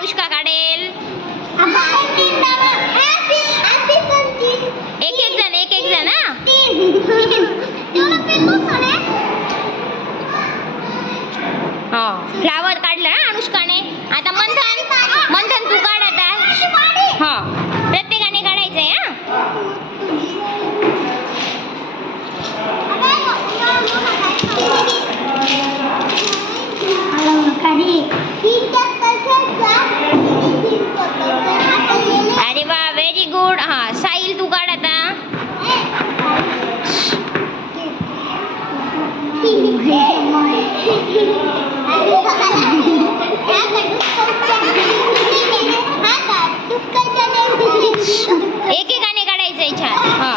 अनुष्का काढेल? एक एक जण हा. फ्लावर काढला अनुष्काने. आता मंथन तू काढ आता. हा प्रत्येकाने काढायचंय हा. अरे वा व्हेरी गुड. हा साहिल तू काढ आता. एकेकाने काढायचंय छान. हा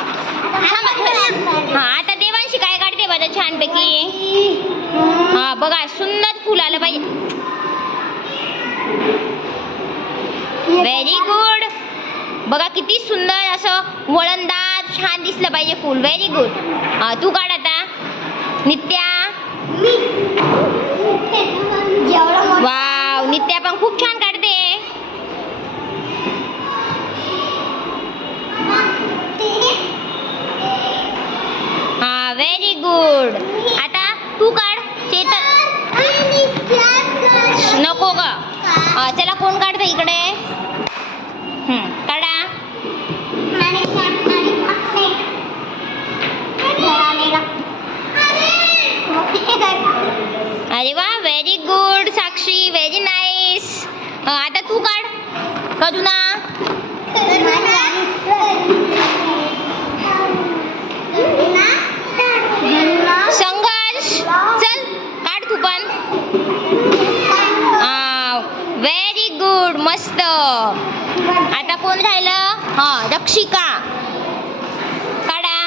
आता देवांशी काय काढते बरं छानपैकी. हा बघा सुंदर फुल आलं पाहिजे. Very good. बघा किती सुंदर असं वळणदार छान दिसलं पाहिजे फुल. Very good. तू काढ आता. नित्या. वाव नित्या पण खूप छान काढते. हा व्हेरी गुड. आता तू काढ. चेतन नको ग. चला कोण काढते इकडे. काढा. अरे वा very good Sakshi. Very nice. आता तू काढ. करुणा. संघर्ष चल काढ तू पण. व्हेरी गुड मस्त. आता कोण राहिलं. रक्षिका काढा.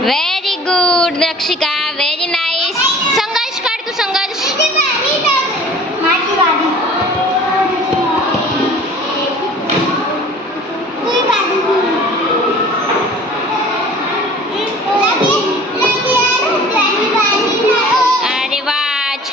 Very good Rakshika. Very nice. Sangharsh काढ तू. संघर्ष